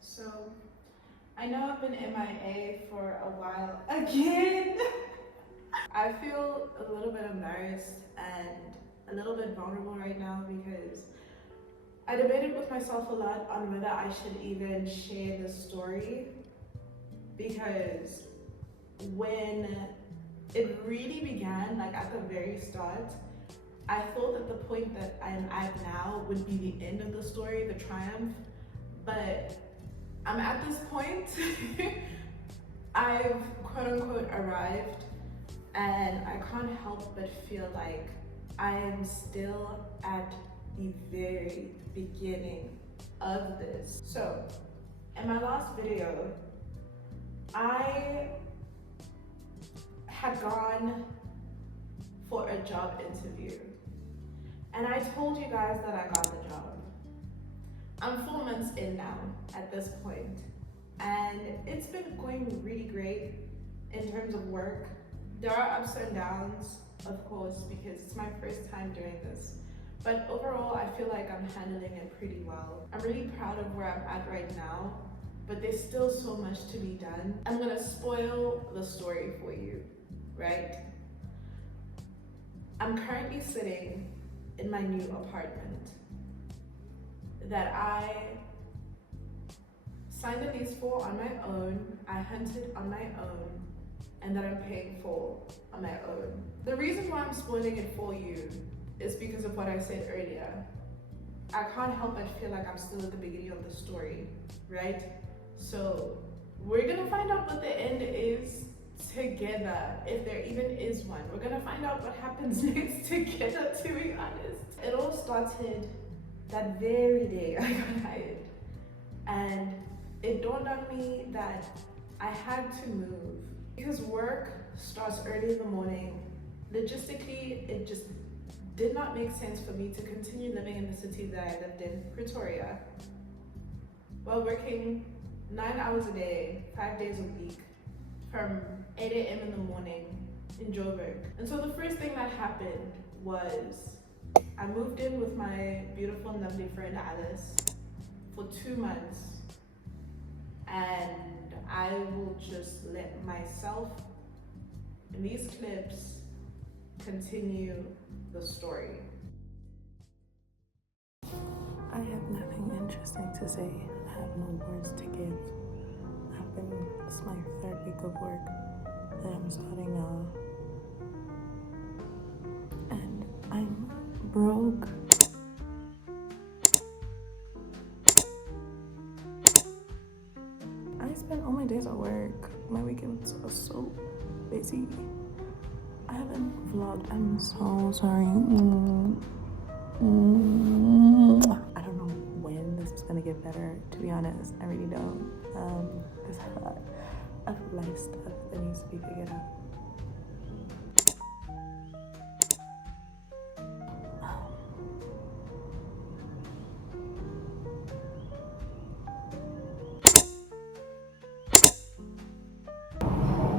So, I know I've been MIA for a while again. I feel a little bit embarrassed and a little bit vulnerable right now because I debated with myself a lot on whether I should even share this story, because when it really began, like at the very start, I thought that the point that I'm at now would be the end of the story, the triumph, but I'm at this point. I've quote unquote arrived, and I can't help but feel like I am still at the very beginning of this. So, in my last video, I had gone for a job interview, and I told you guys that I got the job. I'm 4 months in now at this point, and it's been going really great in terms of work. There are ups and downs, of course, because it's my first time doing this. But overall, I feel like I'm handling it pretty well. I'm really proud of where I'm at right now, but there's still so much to be done. I'm gonna spoil the story for you, right? I'm currently sitting in my new apartment that I signed a lease for on my own, I hunted on my own, and that I'm paying for on my own. The reason why I'm spoiling it for you is because of what I said earlier. I can't help but feel like I'm still at the beginning of the story, right? So we're gonna find out what the end is together, if there even is one. We're gonna find out what happens next together, to be honest. It all started that very day I got hired, and it dawned on me that I had to move because work starts early in the morning. Logistically, it just did not make sense for me to continue living in the city that I lived in, Pretoria, while working 9 hours a day, 5 days a week, from 8 a.m. in the morning in Joburg. And so the first thing that happened was I moved in with my beautiful and lovely friend Alice for 2 months, and I will just let myself in these clips continue the story. I have nothing interesting to say. I have no words to give. This is my 3rd week of work that I'm starting now. And I'm broke. I spend all my days at work. My weekends are so busy. I haven't vlogged. I'm so sorry. I don't know when this is gonna get better, to be honest. I really don't. There's a lot of life stuff that needs to be figured out.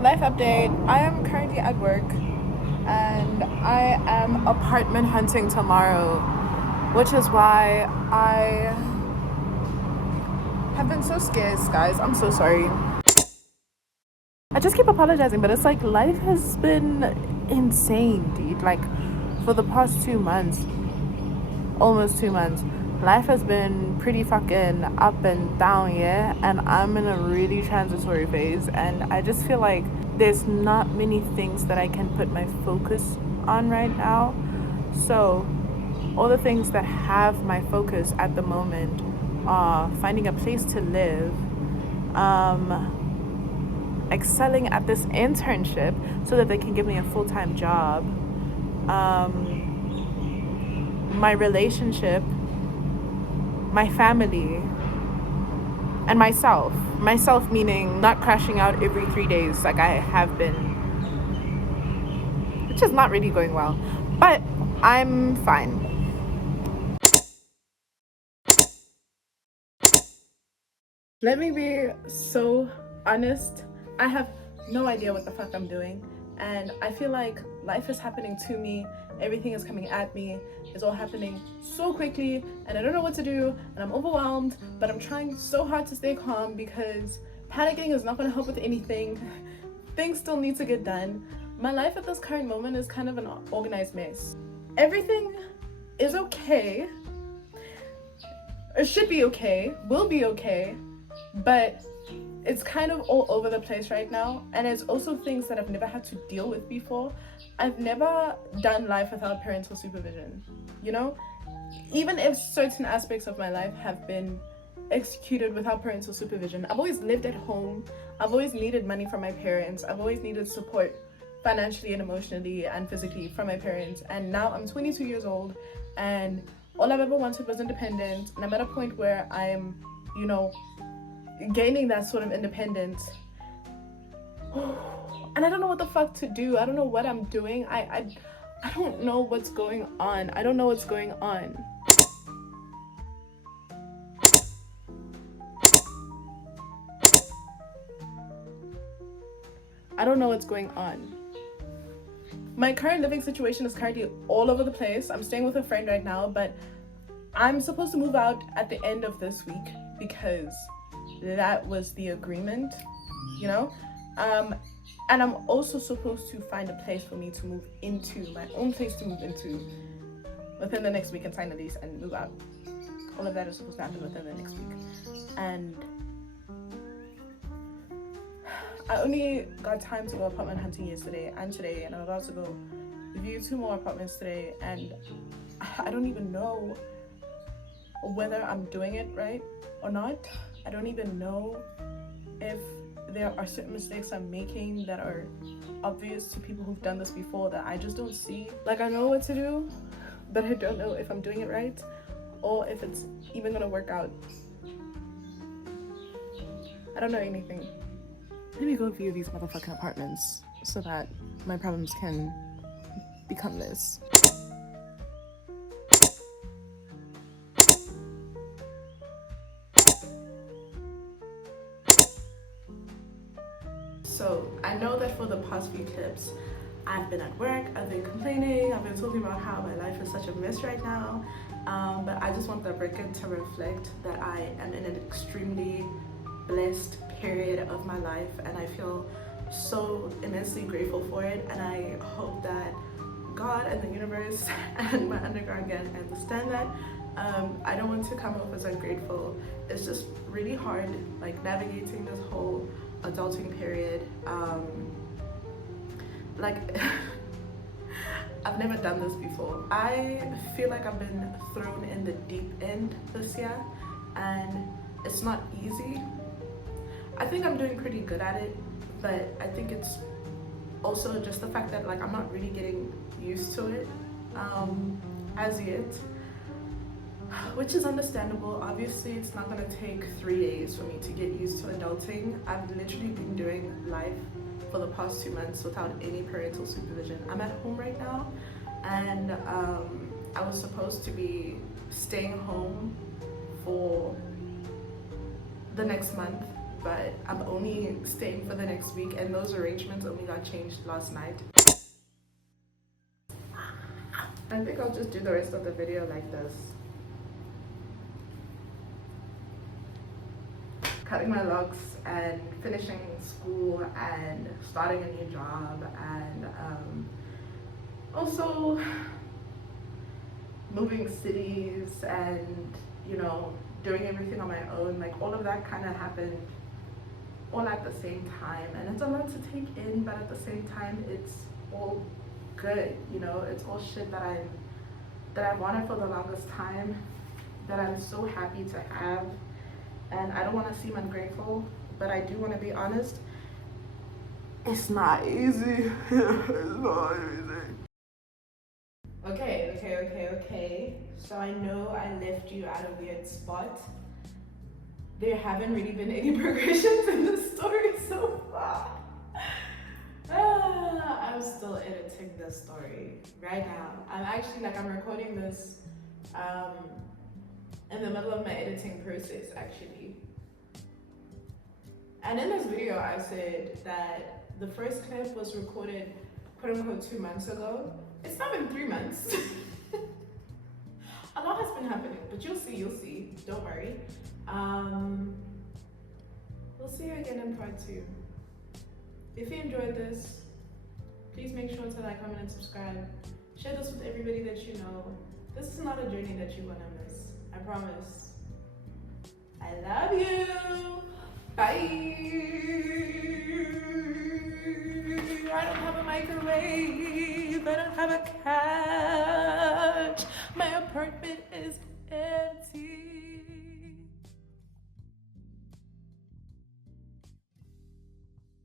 Life update. I am currently at work and I am apartment hunting tomorrow, which is why I have been so scarce, guys. I'm so sorry. I just keep apologizing, but it's like life has been insane, dude. Like for the past 2 months, almost 2 months, life has been pretty fucking up and down, yeah? And I'm in a really transitory phase, and I just feel like there's not many things that I can put my focus on right now. So all the things that have my focus at the moment are finding a place to live, excelling at this internship so that they can give me a full-time job, my relationship, my family, and myself. Myself meaning not crashing out every 3 days like I have been, which is not really going well, but I'm fine. Let me be so honest. I have no idea what the fuck I'm doing, and I feel like life is happening to me Everything is coming at me. It's all happening so quickly, and I don't know what to do, and I'm overwhelmed, but I'm trying so hard to stay calm because panicking is not going to help with anything. Things still need to get done. My life at this current moment is kind of an organized mess. Everything is okay. It should be okay, will be okay, but it's kind of all over the place right now. And it's also things that I've never had to deal with before. I've never done life without parental supervision, you know? Even if certain aspects of my life have been executed without parental supervision, I've always lived at home. I've always needed money from my parents. I've always needed support financially and emotionally and physically from my parents. And now I'm 22 years old, and all I've ever wanted was independence. And I'm at a point where I'm, you know, gaining that sort of independence. And I don't know what the fuck to do. I don't know what I'm doing. I don't know what's going on. I don't know what's going on. I don't know what's going on. My current living situation is currently all over the place. I'm staying with a friend right now, but I'm supposed to move out at the end of this week because that was the agreement, you know? And I'm also supposed to find a place for me to move into, my own place to move into within the next week and sign a lease and move out. All of that is supposed to happen within the next week. And I only got time to go apartment hunting yesterday and today, and I'm about to go view 2 more apartments today, and I don't even know whether I'm doing it right or not. I don't even know if there are certain mistakes I'm making that are obvious to people who've done this before that I just don't see. Like, I know what to do, but I don't know if I'm doing it right or if it's even gonna work out. I don't know anything. Let me go view these motherfucking apartments so that my problems can become less. So I know that for the past few clips, I've been at work, I've been complaining, I've been talking about how my life is such a mess right now. But I just want the record to reflect that I am in an extremely blessed period of my life, and I feel so immensely grateful for it. And I hope that God and the universe and my underground gang understand that. I don't want to come off as ungrateful. It's just really hard, like, navigating this whole adulting period. Like I've never done this before. I feel like I've been thrown in the deep end this year, and it's not easy. I think I'm doing pretty good at it, but I think it's also just the fact that, like, I'm not really getting used to it as yet, which is understandable. Obviously, it's not gonna take 3 days for me to get used to adulting. I've literally been doing life for the past 2 months without any parental supervision. I'm at home right now, and I was supposed to be staying home for the next month, but I'm only staying for the next week, and those arrangements only got changed last night. I think I'll just do the rest of the video like this. Cutting my locks and finishing school and starting a new job, and also moving cities and, you know, doing everything on my own. Like, all of that kind of happened all at the same time, and it's a lot to take in, but at the same time it's all good, you know. It's all shit that I wanted for the longest time, that I'm so happy to have. And I don't want to seem ungrateful, but I do want to be honest. It's not easy. It's not easy. Okay. So I know I left you at a weird spot. There haven't really been any progressions in the story so far. I'm still editing this story right now. I'm recording this in the middle of my editing process, actually. And in this video, I said that the first clip was recorded, quote unquote, 2 months ago, It's not been 3 months. A lot has been happening, but you'll see. Don't worry. We'll see you again in part 2. If you enjoyed this, please make sure to like, comment, and subscribe. Share this with everybody that you know. This is not a journey that you want to miss. I promise. I love you. Bye. I don't have a microwave. I don't have a cat.